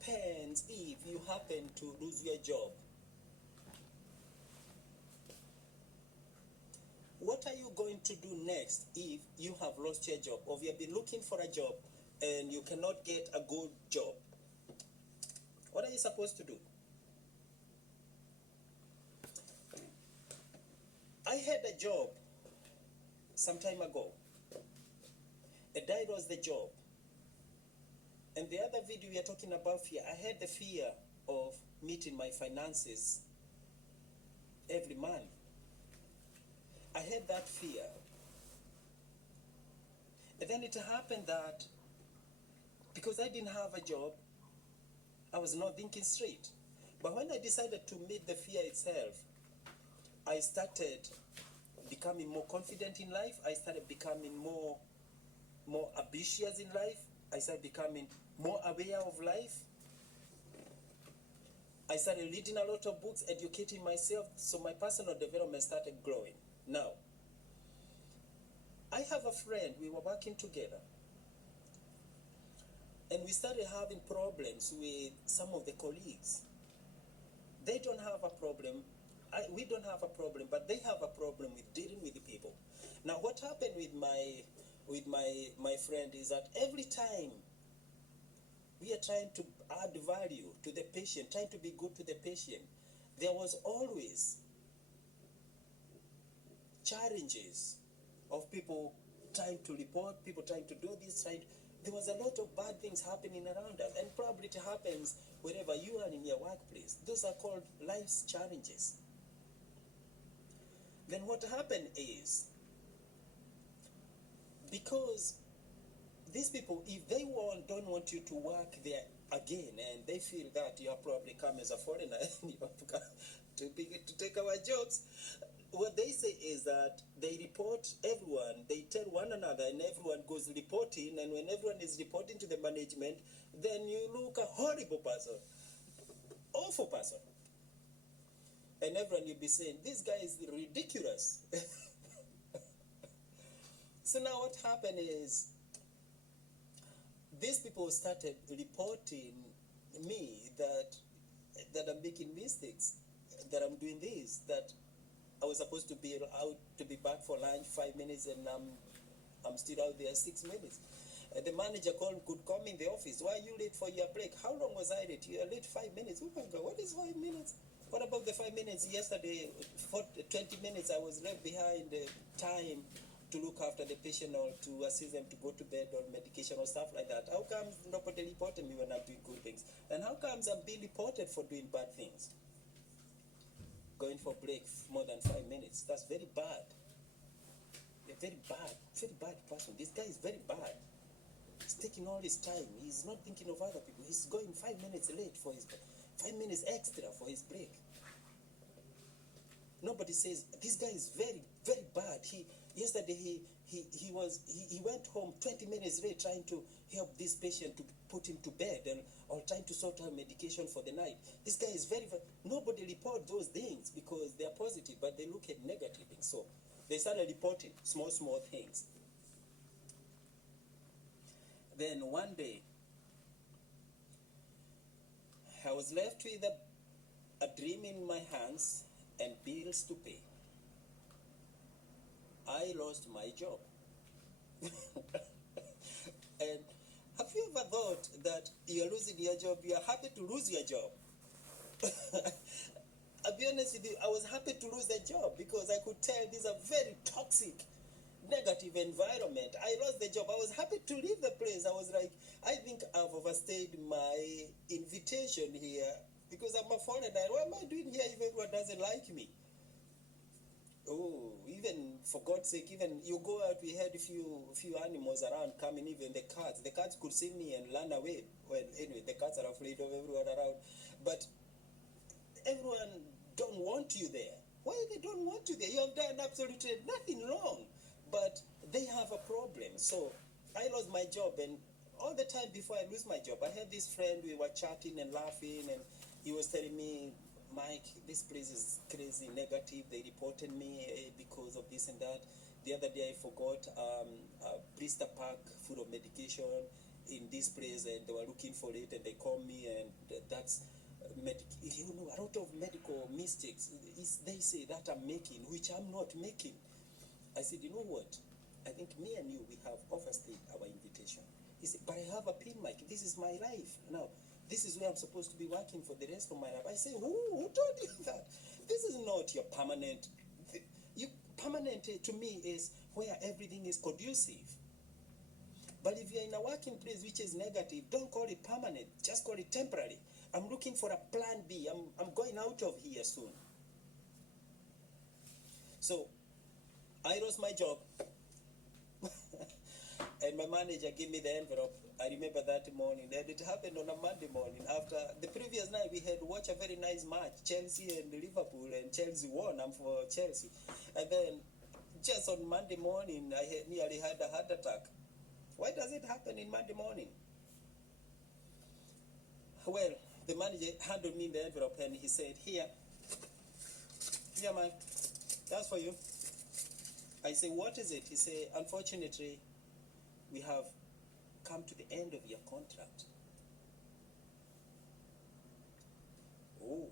happens if you happen to lose your job? What are you going to do next if you have lost your job, or you have been looking for a job and you cannot get a good job? What are you supposed to do? I had a job some time ago, and that was the job. And the other video we are talking about fear, I had the fear of meeting my finances every month. I had that fear. And then it happened that because I didn't have a job, I was not thinking straight. But when I decided to meet the fear itself, I started becoming more confident in life. I started becoming more ambitious in life. I started becoming more aware of life. I started reading a lot of books, educating myself, so my personal development started growing. Now, I have a friend, we were working together, and we started having problems with some of the colleagues. They don't have a problem, we don't have a problem, but they have a problem with dealing with the people. Now, what happened with my friend is that every time we are trying to add value to the patient, trying to be good to the patient, there was always challenges of people trying to report, people trying to do this, there was a lot of bad things happening around us, and probably it happens wherever you are in your workplace. Those are called life's challenges. Then what happened is, because these people, if they don't want you to work there again, and they feel that you have probably come as a foreigner and you have to come to take our jobs, what they say is that they report everyone, they tell one another, and everyone goes reporting, and when everyone is reporting to the management, then you look a horrible person, awful person. And everyone will be saying, this guy is ridiculous. So now what happened is, these people started reporting me that I'm making mistakes, that I'm doing this, that I was supposed to be out to be back for lunch 5 minutes, and I'm still out there 6 minutes. The manager could come in the office. Why are you late for your break? How long was I late? You are late 5 minutes. Oh my God, what is 5 minutes? What about the 5 minutes yesterday? For 20 minutes I was left behind the time to look after the patient or to assist them to go to bed or medication or stuff like that. How comes nobody reported me when I'm doing good things? And how comes I'm being reported for doing bad things? Going for break more than 5 minutes. That's very bad. A very bad person. This guy is very bad. He's taking all his time. He's not thinking of other people. He's going 5 minutes late for his 5 minutes extra for his break. Nobody says this guy is very bad. Yesterday he went home 20 minutes late trying to help this patient to put him to bed, or trying to sort out medication for the night. This guy is very nobody report those things because they are positive, but they look at negative things. So they started reporting small things. Then one day I was left with a dream in my hands and bills to pay. I lost my job. And have you ever thought that you're losing your job, you're happy to lose your job? I'll be honest with you, I was happy to lose the job because I could tell this is a very toxic, negative environment. I lost the job. I was happy to leave the place. I was like, I think I've overstayed my invitation here because I'm a foreigner. What am I doing here if everyone doesn't like me? Oh, even for God's sake, even you go out, we had a few animals around coming, even the cats. The cats could see me and run away. Well, anyway, the cats are afraid of everyone around. But everyone don't want you there. Why they don't want you there? You have done absolutely nothing wrong. But they have a problem. So I lost my job, and all the time before I lose my job, I had this friend, we were chatting and laughing, and he was telling me, Mike, this place is crazy, negative. They reported me because of this and that. The other day I forgot a blister pack full of medication in this place, and they were looking for it, and they called me, and that's a lot of medical mistakes they say that I'm making, which I'm not making. I said, you know what? I think me and you, we have overstayed our invitation. He said, but I have a pin mic. This is my life. Now, this is where I'm supposed to be working for the rest of my life. I say, who told you that? This is not your permanent. Permanent to me is where everything is conducive. But if you're in a working place which is negative, don't call it permanent. Just call it temporary. I'm looking for a plan B. I'm going out of here soon. So I lost my job. And my manager gave me the envelope. I remember that morning. And it happened on a Monday morning. After the previous night, we had watched a very nice match, Chelsea and Liverpool, and Chelsea won. I'm for Chelsea. And then just on Monday morning, I nearly had a heart attack. Why does it happen in Monday morning? Well, the manager handed me the envelope and he said, here, Mike, that's for you. I said, what is it? He said, unfortunately, we have come to the end of your contract. Oh,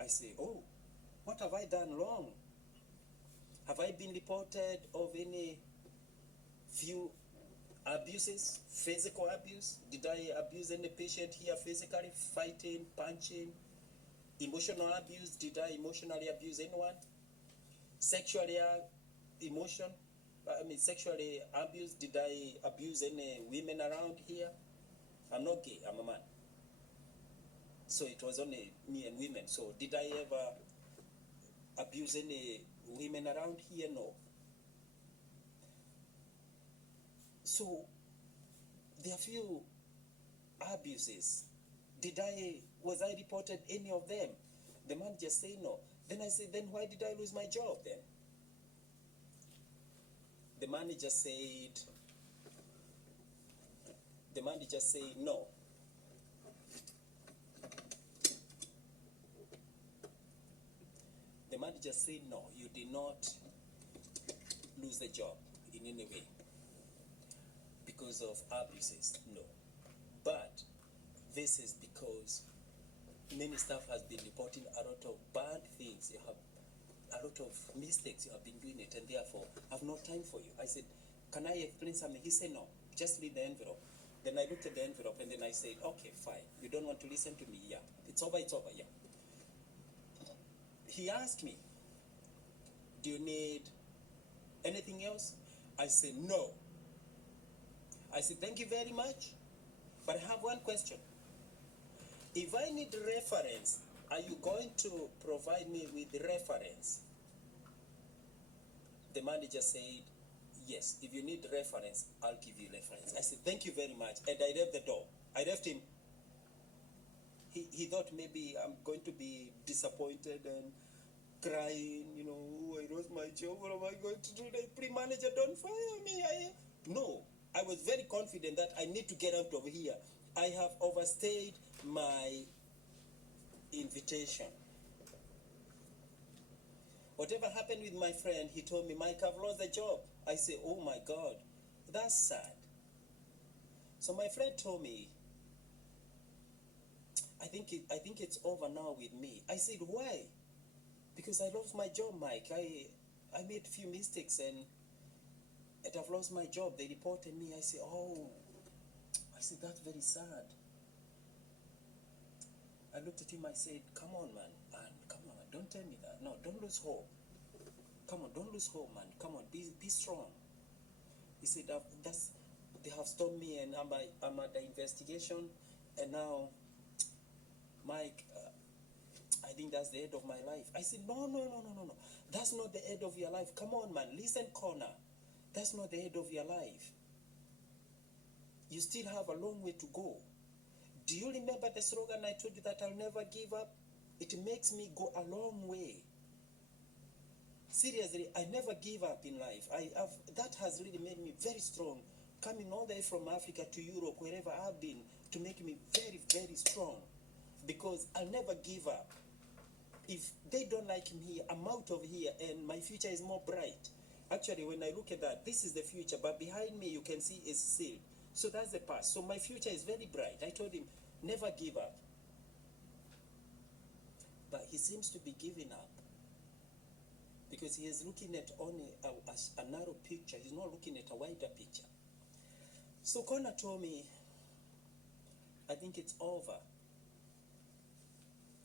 I say, oh, what have I done wrong? Have I been reported of any few abuses, physical abuse? Did I abuse any patient here physically, fighting, punching? Emotional abuse, did I emotionally abuse anyone? Sexually sexually abuse, did I abuse any women around here? I'm not gay, I'm a man. So it was only me and women. So did I ever abuse any women around here? No. So there are few abuses. Was I reported any of them? The man just said no. Then I said, then why did I lose my job then? The manager said no. The manager said no, you did not lose the job in any way because of abuses, no. But this is because many staff has been reporting a lot of bad things. You have a lot of mistakes, you have been doing it, and therefore I have no time for you. I said, can I explain something? He said, no, just read the envelope. Then I looked at the envelope and then I said, okay, fine. You don't want to listen to me? Yeah. It's over, yeah. He asked me, do you need anything else? I said, no. I said, thank you very much, but I have one question. If I need reference, are you going to provide me with reference? The manager said, yes, if you need reference, I'll give you reference. I said, thank you very much, and I left the door. I left him. He thought maybe I'm going to be disappointed and crying, I lost my job, what am I going to do? The manager, don't fire me. No, I was very confident that I need to get out of here. I have overstayed my invitation. Whatever happened with my friend, he told me, Mike, I've lost the job. I say, oh my God, that's sad. So my friend told me, I think it's over now with me. I said, why? Because I lost my job, Mike. I made a few mistakes and I've lost my job. They reported me. I said, oh, that's very sad. I looked at him, I said, come on, man, don't tell me that. No, don't lose hope. Come on, don't lose hope, man. Come on, be strong. He said, they have stopped me and I'm at the investigation, and now, Mike, I think that's the end of my life. I said, no. That's not the end of your life. Come on, man, listen, Connor. That's not the end of your life. You still have a long way to go. Do you remember the slogan I told you that I'll never give up? It makes me go a long way. Seriously, I never give up in life. That has really made me very strong. Coming all the way from Africa to Europe, wherever I've been, to make me very, very strong. Because I'll never give up. If they don't like me here, I'm out of here and my future is more bright. Actually, when I look at that, this is the future, but behind me you can see is still So that's the past. So my future is very bright. I told him, never give up. But he seems to be giving up because he is looking at only a narrow picture. He's not looking at a wider picture. So Connor told me, I think it's over.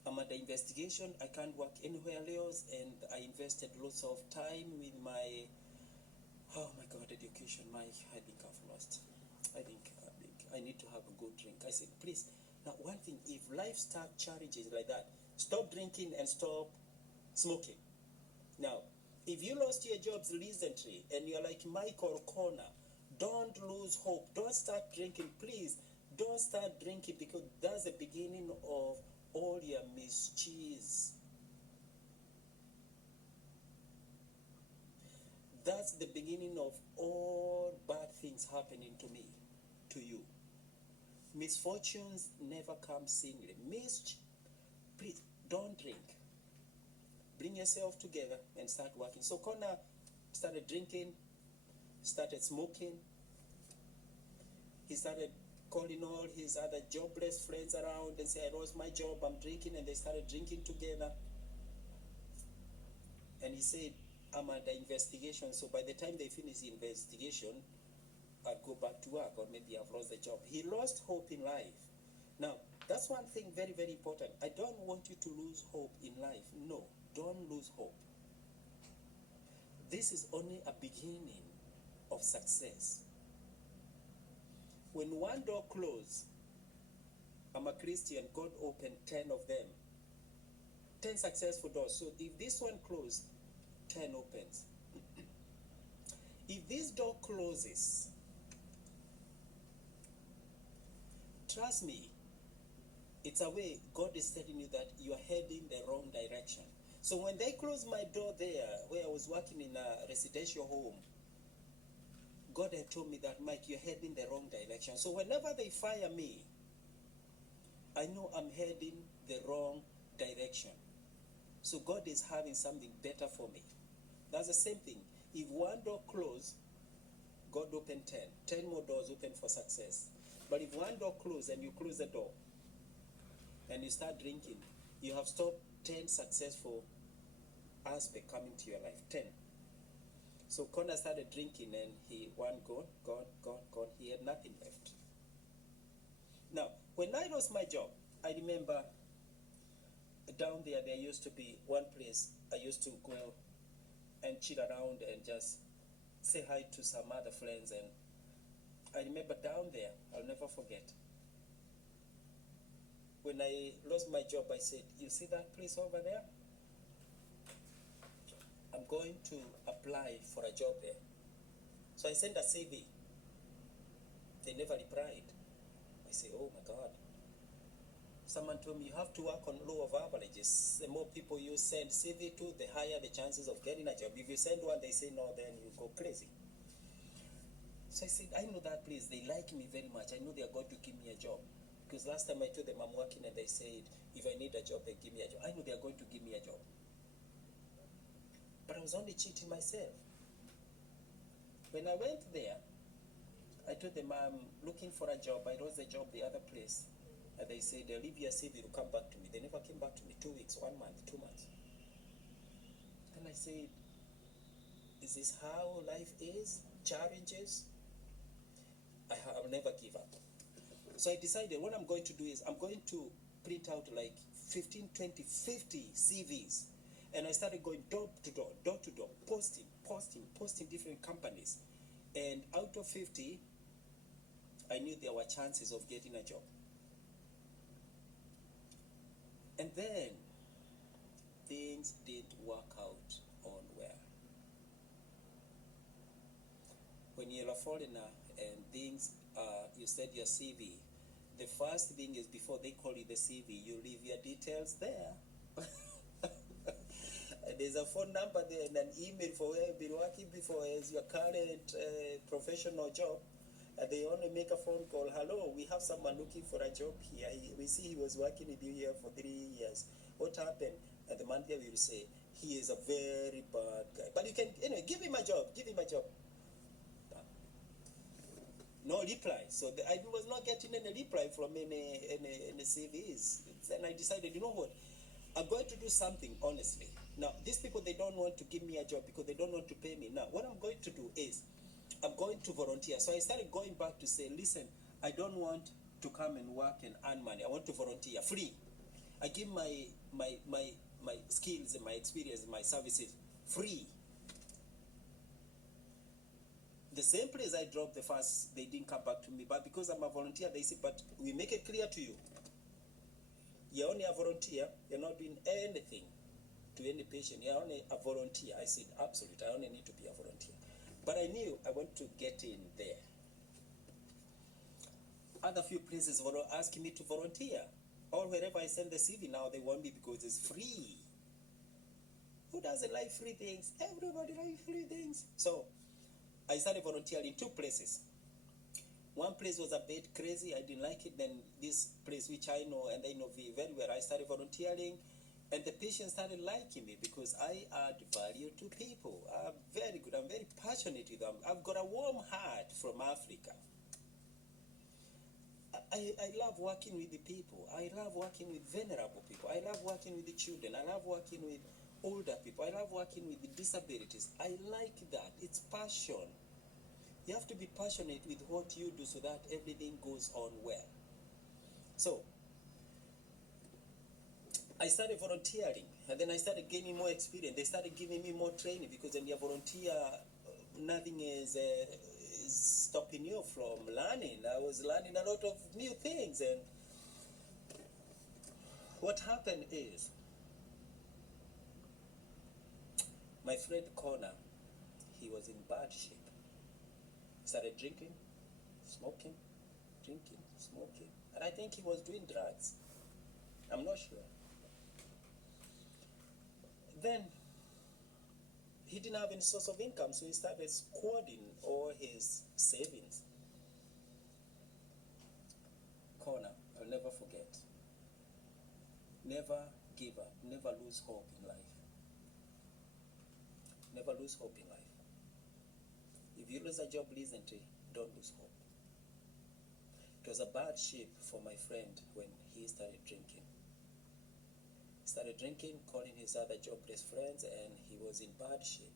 I'm under investigation. I can't work anywhere else, and I invested lots of time with my, oh my God, education. I think I've lost. I think I need to have a good drink. I said, please, now one thing, if lifestyle challenges like that, stop drinking and stop smoking. Now, if you lost your jobs recently and you're like Michael Connor, don't lose hope. Don't start drinking, please. Don't start drinking, because that's the beginning of all your mischiefs. That's the beginning of all bad things happening to me, to you. Misfortunes never come singly. Please, don't drink. Bring yourself together and start working. So Connor started drinking, started smoking. He started calling all his other jobless friends around and say, I lost my job, I'm drinking, and they started drinking together. And he said, I'm under investigation, so by the time they finish the investigation, I'll go back to work, or maybe I've lost the job. He lost hope in life. Now, that's one thing very, very important. I don't want you to lose hope in life. No, don't lose hope. This is only a beginning of success. When one door closed, I'm a Christian, God opened 10 of them. 10 successful doors. So if this one closed, 10 opens. If this door closes, trust me, it's a way God is telling you that you are heading the wrong direction. So when they closed my door there, where I was working in a residential home, God had told me that, Mike, you're heading the wrong direction. So whenever they fire me, I know I'm heading the wrong direction. So God is having something better for me. That's the same thing. If one door closed, God opened 10. 10 more doors open for success. But if one door closed and you close the door and you start drinking, you have stopped 10 successful aspects coming to your life. 10. So Connor started drinking, and he one gone. He had nothing left. Now, when I lost my job, I remember down there used to be one place I used to go and chill around and just say hi to some other friends. And I remember down there, I'll never forget. When I lost my job, I said, you see that place over there? I'm going to apply for a job there. So I sent a CV. They never replied. I say, oh my God. Someone told me you have to work on law of averages. The more people you send CV to, the higher the chances of getting a job. If you send one, they say no, then you go crazy. So I said, I know that place. They like me very much. I know they are going to give me a job. Because last time I told them I'm working, and they said, if I need a job, they give me a job. I know they are going to give me a job. But I was only cheating myself. When I went there, I told them I'm looking for a job. I lost the job the other place. And they said, they'll leave your CV, they'll come back to me. They never came back to me. 2 weeks, 1 month, 2 months. Then I said, is this how life is? Challenges? I'll never give up. So I decided what I'm going to do is I'm going to print out like 15, 20, 50 CVs. And I started going door to door, posting different companies. And out of 50, I knew there were chances of getting a job. And then things didn't work out on well. When you're a foreigner and things, you send your CV, the first thing is before they call you the CV, you leave your details there. There's a phone number there and an email for where you've been working before as your current professional job. And they only make a phone call. Hello, we have someone looking for a job here. We see he was working with you here for 3 years. What happened? And the manager will say, he is a very bad guy. But you can, anyway, give him a job. no reply. So I was not getting any reply from any CVs. Then I decided, you know what, I'm going to do something honestly. Now, these people, they don't want to give me a job because they don't want to pay me. Now, what I'm going to do is I'm going to volunteer. So I started going back to say, listen, I don't want to come and work and earn money. I want to volunteer free. I give my skills and my experience and my services free. The same place I dropped the first, they didn't come back to me. But because I'm a volunteer, they said, but we make it clear to you, you're only a volunteer, you're not doing anything to any patient, you're only a volunteer. I said, absolutely, I only need to be a volunteer. But I knew I want to get in there. Other few places were asking me to volunteer. Or wherever I send the CV now, they want me because it's free. Who doesn't like free things? Everybody likes free things. So I started volunteering in 2 places. One place was a bit crazy, I didn't like it. Then this place which I know and they know very well, I started volunteering, and the patients started liking me because I add value to people. I'm very good, I'm very passionate with them. I've got a warm heart from Africa. I love working with the people. I love working with vulnerable people. I love working with the children. I love working with older people. I love working with the disabilities. I like that. It's passion. You have to be passionate with what you do so that everything goes on well. So I started volunteering, and then I started gaining more experience. They started giving me more training because when you volunteer, nothing is stopping you from learning. I was learning a lot of new things, and what happened is my friend Connor, he was in bad shape. He started drinking, smoking, and I think he was doing drugs. I'm not sure. Then he didn't have any source of income, so he started squandering all his savings. Connor, I'll never forget. Never give up, never lose hope in life. Never lose hope in life. If you lose a job recently, don't lose hope. It was a bad shape for my friend when he started drinking. He started drinking, calling his other jobless friends, and he was in bad shape.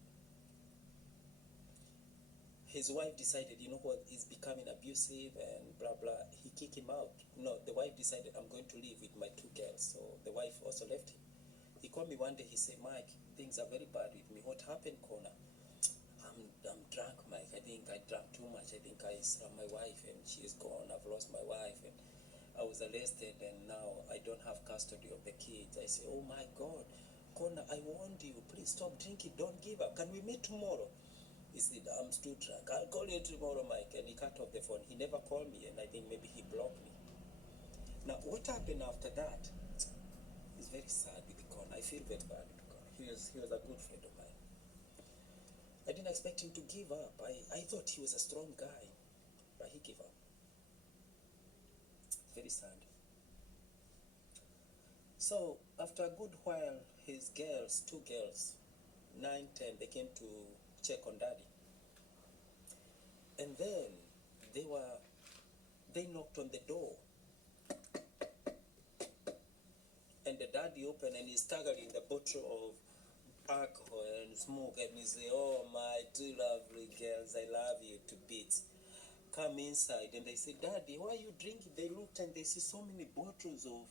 His wife decided, you know what, he's becoming abusive and blah, blah. He kicked him out. No, the wife decided, I'm going to live with my 2 girls. So the wife also left him. He called me one day, he said, Mike, things are very bad with me. What happened, Connor? I'm drunk, Mike. I think I drank too much. I think I slammed my wife and she's gone. I've lost my wife and I was arrested and now I don't have custody of the kids. I say, oh my God, Connor, I warned you. Please stop drinking. Don't give up. Can we meet tomorrow? He said, I'm still drunk. I'll call you tomorrow, Mike. And he cut off the phone. He never called me, and I think maybe he blocked me. Now, what happened after that is very sad with the Connor. I feel very bad with Connor. He was a good friend of mine. I didn't expect him to give up. I thought he was a strong guy, but he gave up. It's very sad. So, after a good while, his girls, 2 girls, 9, 10, they came to check on Daddy. And then they knocked on the door. And the daddy opened and he's staggering the bottle of alcohol and smoke, and he said, oh my 2 lovely girls, I love you to bits. Come inside. And they said, Daddy, why are you drinking? They looked and they see so many bottles of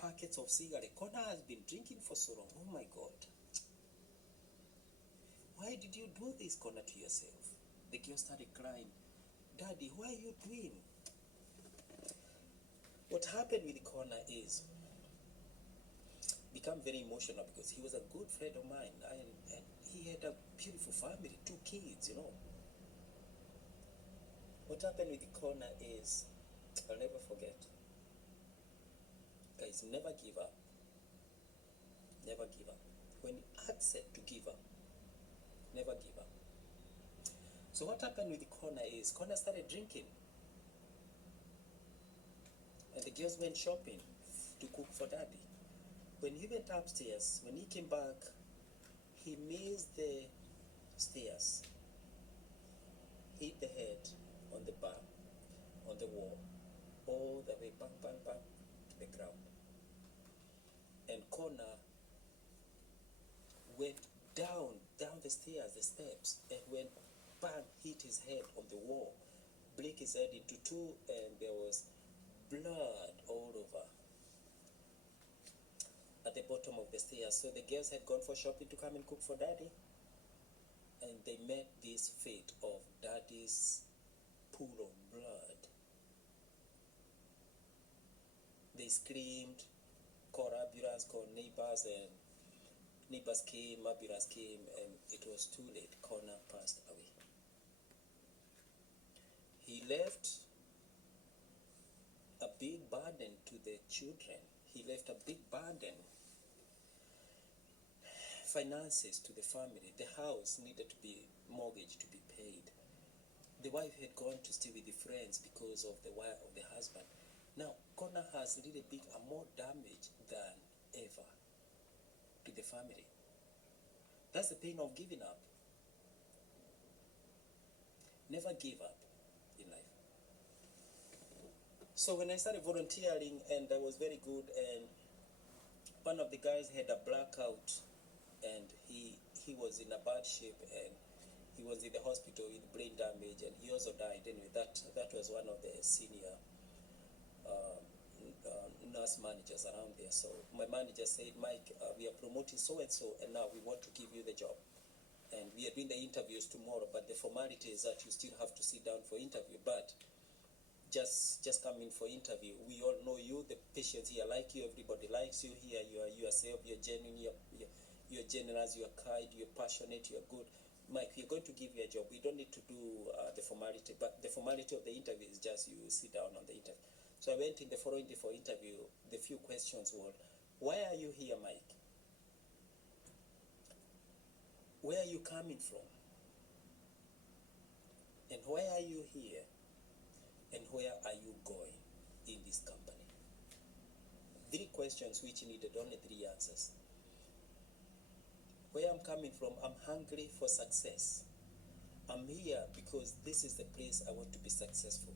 packets of cigarettes. Connor has been drinking for so long. Oh my God. Why did you do this, Connor, to yourself? The girl started crying. Daddy, why are you doing? What happened with Connor is become very emotional because he was a good friend of mine and he had a beautiful family, 2 kids, you know. What happened with Connor is, I'll never forget. Guys, never give up. Never give up. When you accept to give up, never give up. So what happened with Connor is, Connor started drinking. And the girls went shopping to cook for Daddy. When he went upstairs, when he came back, he missed the stairs, hit the head on the bar, on the wall, all the way bang, bang, bang to the ground. And Connor went down the stairs, the steps, and went bang, hit his head on the wall, break his head into two, and there was blood all over at the bottom of the stairs. So the girls had gone for shopping to come and cook for daddy, and they met this fate of daddy's pool of blood. They screamed, called ambulance, called neighbors, and neighbors came, ambulance came, and it was too late. Connor passed away. He left a big burden to the children. He left a big burden, finances to the family. The house needed to be mortgaged, to be paid. The wife had gone to stay with the friends because of the wife of the husband. Now, Connor has really big and more damage than ever to the family. That's the pain of giving up. Never give up in life. So when I started volunteering, and I was very good, and one of the guys had a blackout, and he was in a bad shape, and he was in the hospital with brain damage, and he also died. Anyway, that was one of the senior nurse managers around there. So my manager said, Mike, we are promoting so-and-so, and now we want to give you the job. And we are doing the interviews tomorrow, but the formality is that you still have to sit down for interview. But just come in for interview. We all know you, the patients here like you, everybody likes you here, you are yourself, you're genuine, you're generous, you're kind, you're passionate, you're good. Mike, we're going to give you a job. We don't need to do the formality, but the formality of the interview is just you sit down on the interview. So I went in the following day for interview. The few questions were, why are you here, Mike? Where are you coming from? And why are you here? And where are you going in this company? 3 questions which needed only 3 answers. Where I'm coming from, I'm hungry for success. I'm here because this is the place I want to be successful.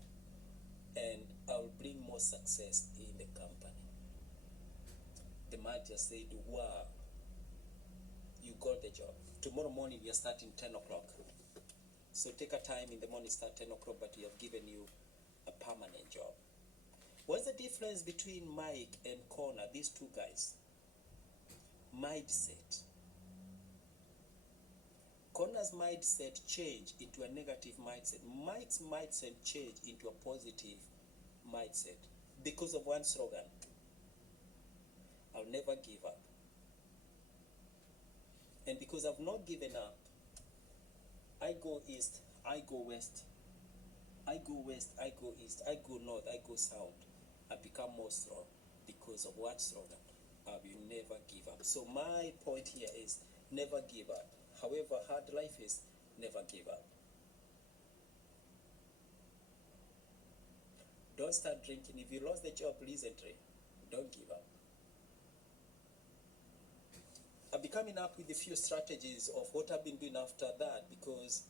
And I'll bring more success in the company. The manager said, wow, you got the job. Tomorrow morning we are starting 10 o'clock. So take a time in the morning, start 10 o'clock, but we have given you a permanent job. What's the difference between Mike and Connor, these two guys? Mindset. Connor's mindset changed into a negative mindset. Mike's mindset changed into a positive mindset because of one slogan: I'll never give up. And because I've not given up, I go east, I go west, I go west, I go east, I go north, I go south. I become more strong because of what slogan? I will never give up. So my point here is never give up. However hard life is, never give up. Don't start drinking. If you lost the job recently, don't give up. I'll be coming up with a few strategies of what I've been doing after that, because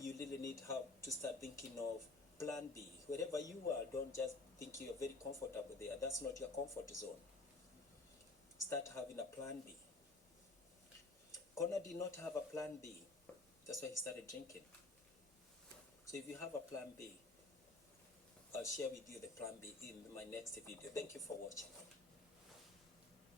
you really need to start thinking of plan B. Wherever you are, don't just think you're very comfortable there. That's not your comfort zone. Start having a plan B. Connor did not have a plan B. That's why he started drinking. So if you have a plan B, I'll share with you the plan B in my next video. Thank you for watching.